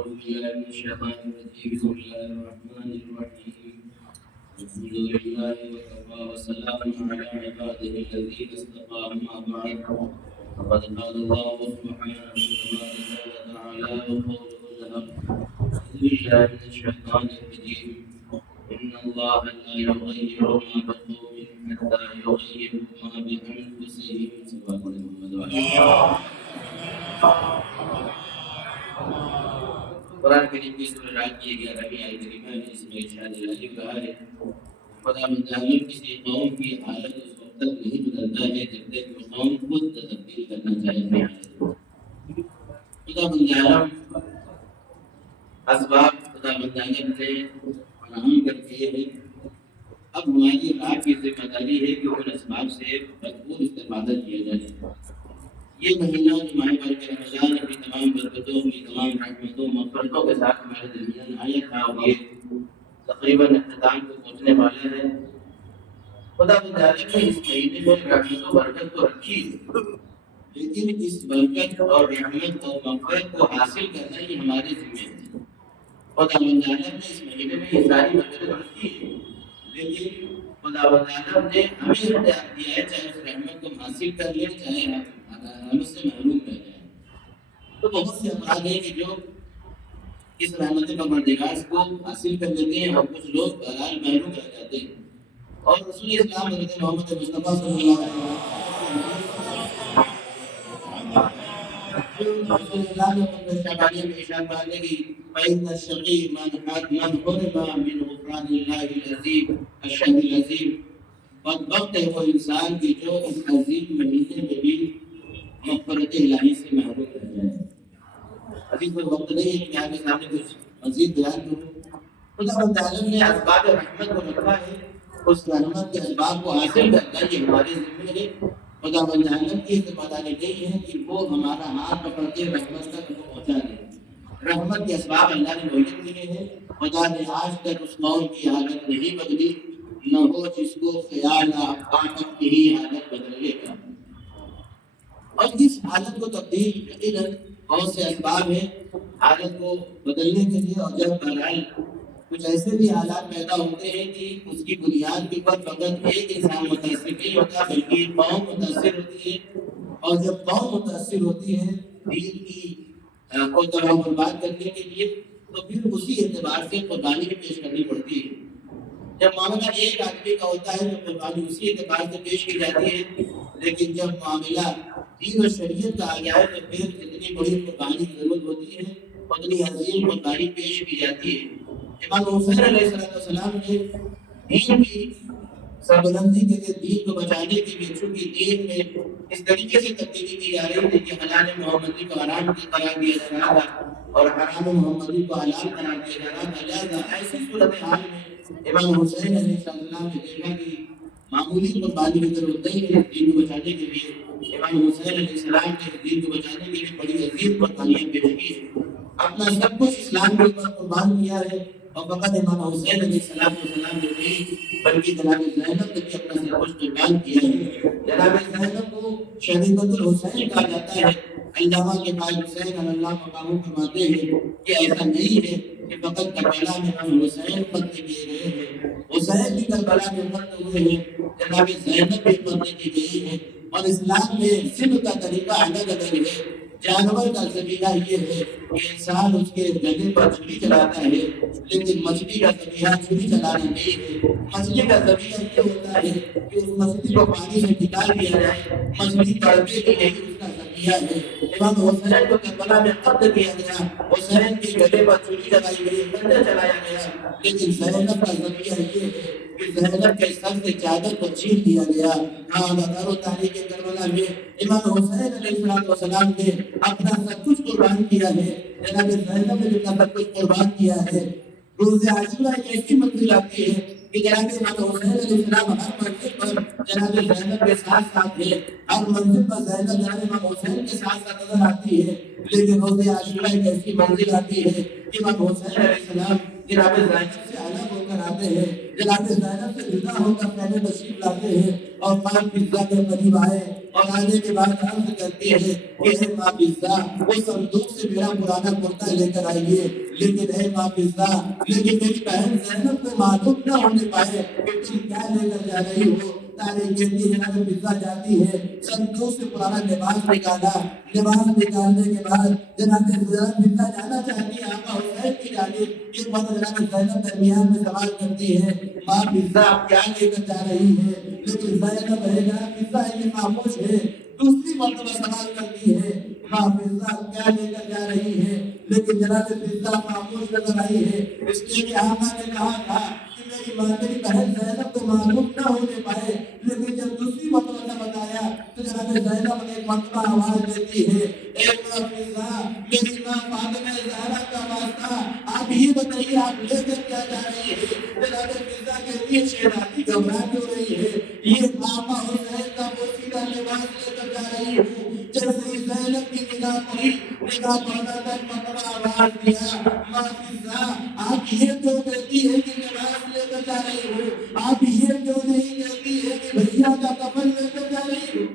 أعوذ بالله من الشيطان الرجيم بسم الله الرحمن الرحيم الحمد لله وكفى وسلام على عباده الذين اصطفى أما بعد فقد قال الله سبحانه وتعالى وقوله الحق أعوذ بالله من الشيطان الرجيم إن الله لا يغير ما بقوم حتى يغيروا ما بأنفسهم صلى الله عليه وسلم. قرآن کریم کی سورہ رات کی 11ویں آیت کریمہ ہے، اس میں ارشاد الہی کہا ہے خدا متعالی کسی قوم کی حالت اس وقت تک نہیں بدلتا ہے جب تک وہ قوم خود تبدیل کرنا چاہے. خدا متعالی اسباب خدا متعالی نے فراہم کر دیے ہیں. اب ہماری اور آپ کی ذمہ داری ہے کہ ان اسباب سے بھرپور استفادہ کیا جائے. یہ مہینہ جو ماہ بارک رمضان اپنی تمام برکتوں اپنی تمام رحمتوں مغفرتوں کے ساتھ ہمارے درمیان آیا تھا اور یہ تقریباً اختتام کو پہنچنے والے ہیں. خدا متعالی نے اس مہینے میں رحمت و برکت تو رکھی ہے، لیکن اس برکت اور رحمت اور مغفرت کو حاصل کرنا ہی ہمارے ذمہ ہے. خدا متعالی نے اس مہینے میں یہ ساری برکتیں رکھی ہے، لیکن خدا متعالی نے ہمیں اختیار دیا ہے چاہے اس رحمت کو حاصل کر لیں چاہے ہم سے محروم رہ جائیں. تو بہت سے افراد ہیں کہ جو اس رحمت پروردگار کو حاصل کر لیتے ہیں اور کچھ لوگ بہرحال محروم رہ جاتے ہیں. اور رسول اسلام حضرت محمد مصطفیٰ صلی اللہ علیہ وسلم رسول اللہ نے اپنے شعبانیہ میں ارشاد فرمایا کہ فإن الشقي من حرم من غفران الله العظيم الشهر العظيم. بدبخت ہے وہ انسان کی جو اس عظیم مہینے میں بھی مغفرت الہی سے محروم رہ جائے. ابھی کوئی وقت نہیں ہے کہ آپ کے سامنے کچھ مزید بیان کروں. خدا متعالی نے اسباب رحمت کو رکھا ہے، اس رحمت کے اسباب کو حاصل کرنا یہ ہمارے ذمہ ہے. خدا متعالی کی ذمہ داری نہیں ہے کہ وہ ہمارا ہاتھ پکڑ کے رحمت تک وہ پہنچا دے. رحمت کے اسباب اللہ نے مہیا کیے ہیں. خدا نے آج تک اس قوم کی حالت نہیں بدلی، نہ ہو جس کو خیال آفاق کی ہی حالت بدلنے کا. اور اس حالت کو تبدیل یقیناً بہت سے اسباب ہیں حالت کو بدلنے کے لیے. اور جب بہرحال کچھ ایسے بھی حالات پیدا ہوتے ہیں کہ اس کی بنیاد کے اوپر فقط ایک انسان متاثر نہیں ہوتا بلکہ قوم متاثر ہوتی ہے. اور جب قوم متاثر ہوتی ہے دین کی کو تباہ و برباد کرنے کے لیے تو پھر اسی اعتبار سے قربانی بھی پیش کرنی پڑتی ہے. جب معاملہ ایک آدمی کا ہوتا ہے تو قربانی اسی اعتبار سے پیش کی جاتی ہے، لیکن جب معاملہ دین و شریعت کا آ گیا ہے تو پھر جتنی بڑی قربانی کی ضرورت ہوتی ہے اتنی عظیم قربانی پیش کی جاتی ہے. امام حسین علیہ السلام نے دین کی سربلندی کے لیے دین کو بچانے کے لیے چونکہ دین میں اس طریقے سے تبدیلی کی جا رہی تھی کہ حلال محمدی کو حرام قرار دیا جا رہا تھا اور حرام محمدی کو حلال قرار دیا جا رہا تھا. لہٰذا ایسی صورتحال میں امام حسین علیہ السلام نے دیکھا کہ معمولی قربانی کی ضرورت نہیں ہے دین کو بچانے کے لیے. امام حسین علیہ السلام نے دین کو بچانے کے لیے بڑی عظیم قربانیاں پیش کی ہے، اپنا سب کچھ اسلام کے اوپر قربان کیا ہے. اور فقط امام حسین علیہ السلام نے نہیں بلکہ جناب زینب نے بھی اپنا سب کچھ قربان کیا ہے. جناب زینب کو شہیدۃ الحسین کہا جاتا ہے. علامہ کے بھائی حسین اللہ مقام فرماتے ہیں کہ ایسا نہیں ہے کہ فقط کربلا میں امام حسین قتل کیے گئے ہیں، حسین بھی کربلا میں قتل ہوئے ہیں، جناب زینب بھی قتل کی گئی ہے. اور اسلام میں ذبح کا طریقہ الگ الگ ہے. جانور کا ذبیحہ یہ ہے کہ انسان اس کے گلے پر چھری چلاتا ہے، لیکن مچھلی کا ذبیحہ چھری چلانا نہیں ہے. مچھلی کا ذبیحہ یہ ہوتا ہے کہ اس مچھلی کو پانی سے نکال دیا جائے، مچھلی تڑپے کی نہیں اس کا ذبیحہ ہے. امام حسین کو کربلا میں قتل کیا گیا، حسین کے گلے پر چھری چلائی گئی، خنجر چلایا گیا، لیکن زینب کا ذبیحہ یہ ہے کہ زینب کے سر سے چادر کو چھین دیا گیا. ہاں دار و تاریخ کربلا میں امام حسین علیہ السلام نے اپنا سب کچھ قربان کیا ہے. جناب زینب نے اپنا سب کچھ قربان کیا ہے. روز عاشورہ ایک ایسی منزل آتی ہے کہ جناب امام حسین علیہ السلام ہر منزل پر جناب زینب کے ساتھ ساتھ ہے، ہر منزل پر زینب جناب امام حسین کے ساتھ ساتھ نظر آتی ہے. لیکن روز عاشورہ ایک ایسی منزل آتی ہے کہ امام حسین علیہ السلام جناب زینب سے الگ ہو کر آتے ہیں. جناب زینب سے جدا ہو کر پہلے تشریف لاتے ہیں اور ماں فضہ کے قریب آئے اور آنے کے بعد عرض کرتے ہیں کہ اے ماں فضہ وہ صندوق سے میرا پرانا کرتا لے کر آئیے، لیکن اے ماں فضہ لیکن میری بہن زینب کو معلوم نہ ہونے پائے کہ تم کیا لے کر جا رہی ہو۔ تاریخ کہتی ہے جناب فضہ جاتی ہے، صندوق سے پرانا لباس نکالا، لباس نکالنے کے بعد جناب فضہ جانا چاہتی ہے آقا حسین کی جانب، اس وقت جناب زینب درمیان میں سوال کرتی ہے ماں فضہ آپ کیا لے کر جا رہی ہے، لیکن زینب ہے جناب فضہ یہ خاموش ہے۔ دوسری مرتبہ سوال کرتی ہے ماں فضہ کیا لے کر جا رہی ہے، لیکن جناب فضہ خاموش نظر آئی ہے، اس لیے کہ آقا نے کہا تھا کہ میری ماں میری بہن زینب کو معلوم نہ ہونے پائے، لیکن جب دوسری مرتبہ نے بتایا تو جناب زینب نے ایک مرتبہ آواز دیتی ہے اے ماں فضہ میری ماں فاطمہ زہرا کا واسطہ آپ یہ بتائیے آپ لے کر کیا جا رہی ہے۔ جناب فضہ کہتی ہے شہزادی گھبرا کیوں رہی ہے، یہ آقا حسین کا پوشیدہ لباس لے کر جا رہی ہوں۔ جیسے ہی زینب کی نگاہ پڑی، نگاہ پڑھنا تک مرتبہ آواز دیا ماں فضہ آپ یہ کیوں کہتی ہے کہ لباس لے کر جا رہی ہو، آپ یہ کیوں نہیں کہتی ہے کہ بھیا کا کفن لے کر جا رہی ہو۔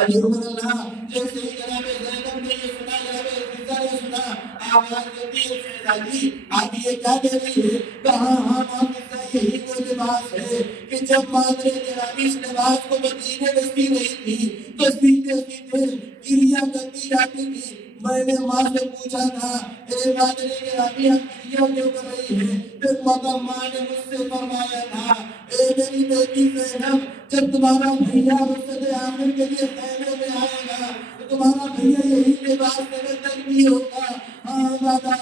اجر اللہ جیسے ہی جناب زینب نے یہ سنا، جناب فضہ نے سنا، آواز دیتی ہے شہزادی آپ یہ کیا کہہ رہی ہے، کہا ہاں ماں فضہ یہی وہ لباس ہے کہ جب مادر گرامی اس لباس کو مدینے میں سی رہی تھی تو سیتے سیتے گریا کرتی جاتی تھی۔ میں نے ماں سے پوچھا تھا اے مادر گرامی آپ گریا کیوں کر رہی ہے، پھر ماں نے مجھ سے فرمایا تھا اے میری بیٹی زینب جب تمہارا بھیا رخصت آخر کے لیے خیمے میں آئے گا تو تمہارا بھیا یہی لباس میرے تک بھی ہوگا۔ ہاں وعدہ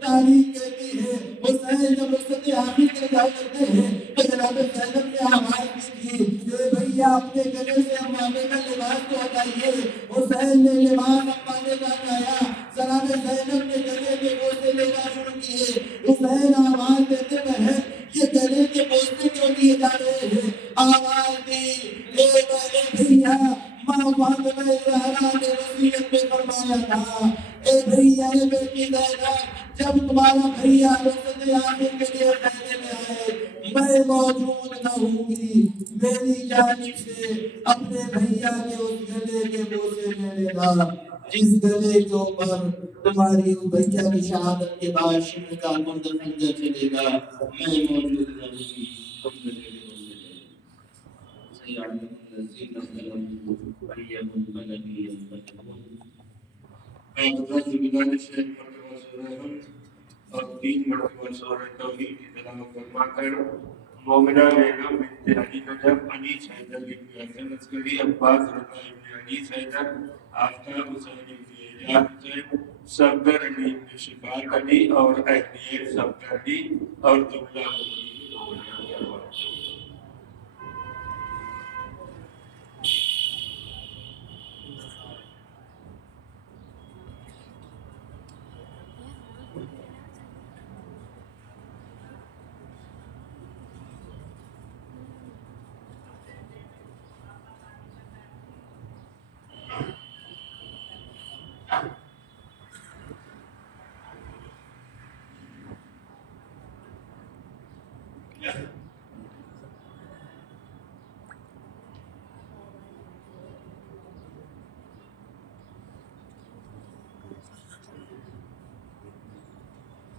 تاریخ کہتی ہے حسین جب رخصت آخر کے جا کرتے ہیں تو جناب زینب نے آواز دی تھی اے بھیا اپنے گلے سے امامے کا لباس تو ہٹائیے۔ حسین نے لباس امامے کا ہٹایا، جناب زینب نے گلے کے بوسے لینا شروع کیے۔ حسین آواز دیتے رہے یہ گلے کے بوسے کیوں لیے جا رہے ہیں، آواز دی اے میرے بھیا ماں فاطمہ زہرا نے وصیت میں فرمایا تھا اے بھیا اے بیٹی زینب جب تمہارا بھیا رخصت آخر کے لیے خیمے میں آئے میں موجود نہ ہوں گی، میری جانب سے اپنے بھیا کے اس گلے کے بوسے لے لینا جس گلے کے اوپر تمہاری بھیا کی شہادت کے بعد شمع کا مرد خنجر چلے گا، میں موجود نہ ہوں گی، تم گلے کے بوسے لے لینا۔ سیعلم الذین ظلموا أيهم منقلب ينقلبون۔ اعوذ باللہ من الشیطان الرجیم اور 3 مرتبہ سورہ توحید کی تلاوت فرما کر مومنہ بیگم بنت علی نجف انیس حیدر ابن حسن عسکری عباس رضا ابن انیس حیدر آفتاب حسین ابن اعجاز حسین صفدر علی ابن شفاعت علی اور اہلیہ صفدر علی اور جملہ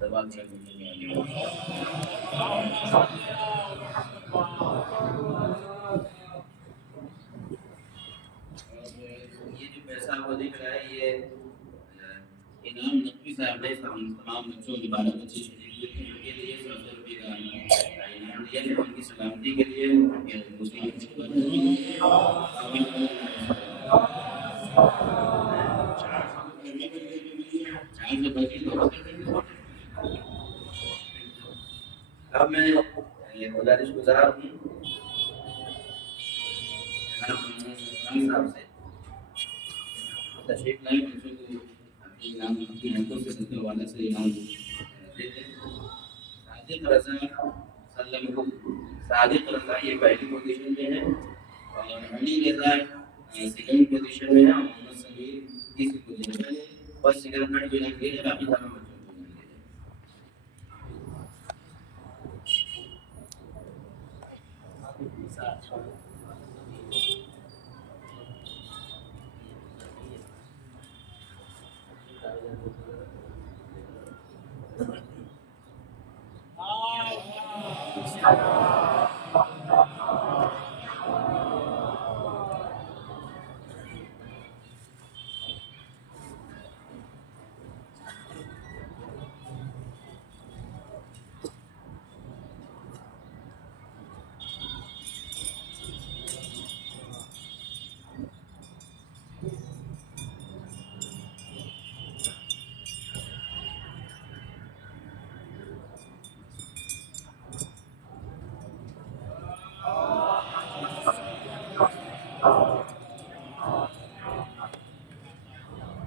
سوال کرنے یہ جو پیسہ وہ دکھ رہا ہے یہ انعام نقوی صاحب نے تمام بچوں کے 12 بچے شہید ہوئے تھے ان کے لیے 100 روپے کا انعام دیا ہے ان کی سلامتی کے لیے اب میں گزارش گزار ہوں صاحب سے تشریف لائے بچوں کو اپنے نام اپنی ہاتھوں سے دیتے والے سے انعام دیتے صادق رضا صادق رضا یہ پہلی پوزیشن میں ہے اور علی رضا سیکنڈ پوزیشن میں ہے اور محمد سمیر تیسری پوزیشن میں ہے بس سگریٹ بھی لگ گئی ہے باقی تمام بچوں کو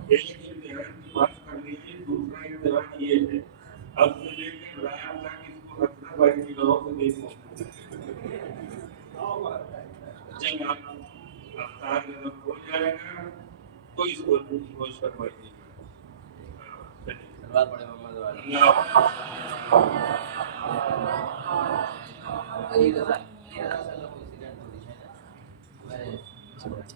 ایک امتحان کی بات کر لیجیے، دوسرا امتحان یہ ہے اب سے لے کر رات تک اس کو رکھنا بھائی نگاہوں سے دیکھو، جب آپ افطار میں جب ہو جائے گا تو اس کو ہوش فرمائیے گا۔ سلوات پڑھے محمد والا علی رضا صلی اللہ علیہ وسلم۔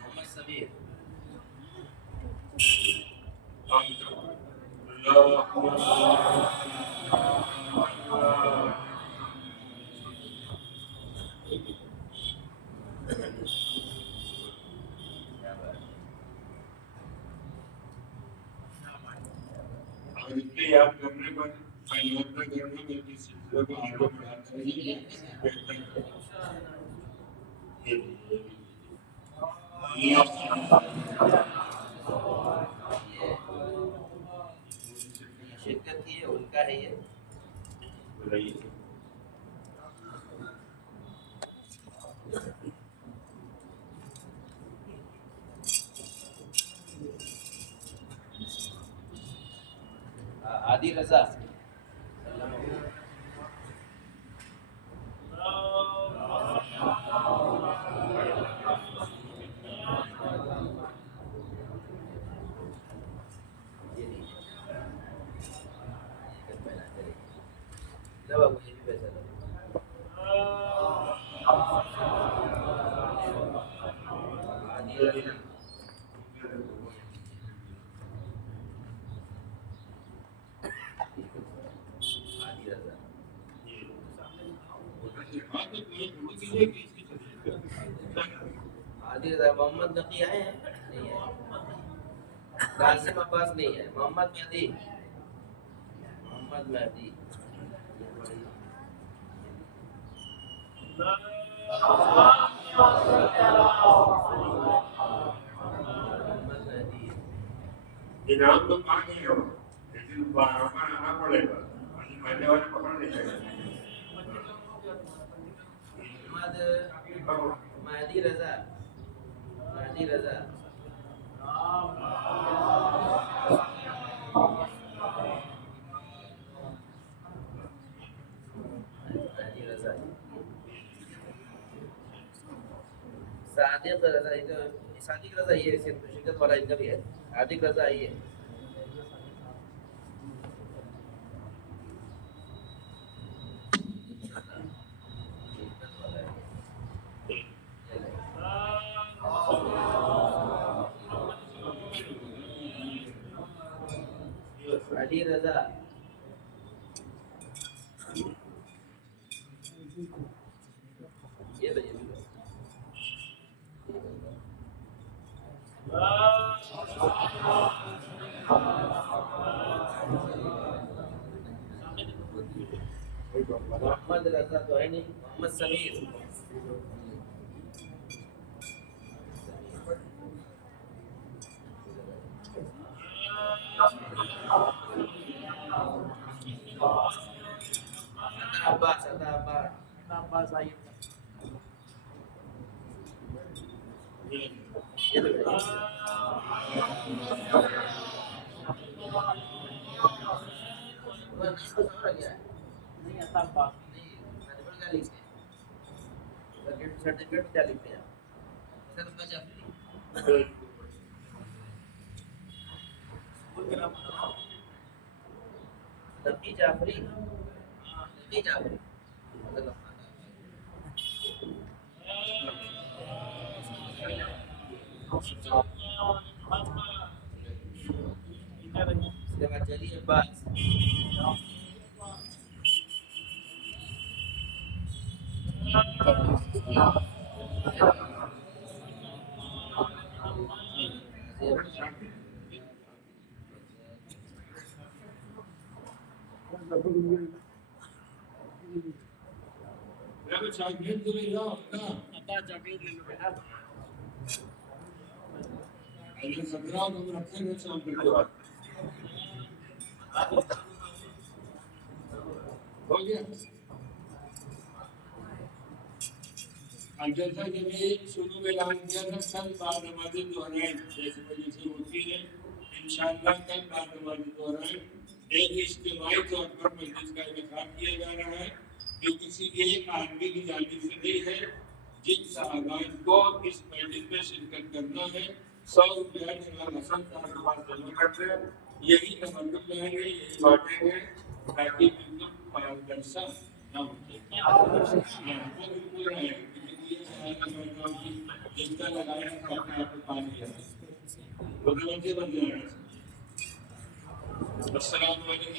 محمد سمیر یاد کرنے پر خیرات نہ کرنا بلکہ سلسلے کو آگے بڑھاتے رہیے بہتر شرکت کی ہے ان کا ہے یہ عادی رضا عادی رضا محمد نقی آئے ہیں نہیں ہے قاسم عباس نہیں ہے محمد مہدی انعام تو پا گئے ہو لیکن بارہواں آنا پڑے گا پہلے والے پکڑ نہیں جائے محمد مہدی رضا صادق رضا یہ شرکت والا ان کا بھی ہے صادق رضا یہ علی رضا یہ لے محمد رضا تو ہے نہیں محمد سمیر یہ تو سرٹیفکیٹ کیا لکھتے ہیں اسکول کا نام بتاؤ لکی جعفری لکی جعفری اس کے بعد چلیے عباس چاکلیٹ تو نہیں جاؤ نا اگر 17 تم رکھیں گے شام کے بعد ہو گیا جیسا کہ میں شروع میں اعلان کیا تھا کل بعد نمازیں دہرائیں جیسے وجہ سے ہوتی ہے انشاءاللہ کل بعد نمازیں دہرائیں ایک اجتماعی طور پر مجلس کا انعقاد کیا جا رہا ہے جو کسی ایک آدمی کی جانب سے نہیں ہے جن صاحبان کو اس مجلس میں شرکت کرنا ہے 100 روپیہ جناب حسن صاحب کے پاس جمع کرتے ہیں یہی تمدن لائیں گے یہی بانٹیں گے تاکہ بالکل پاردرشا نہ ہو جن کا لگایا اپنے آپ کو پانی ہے السلام علیکم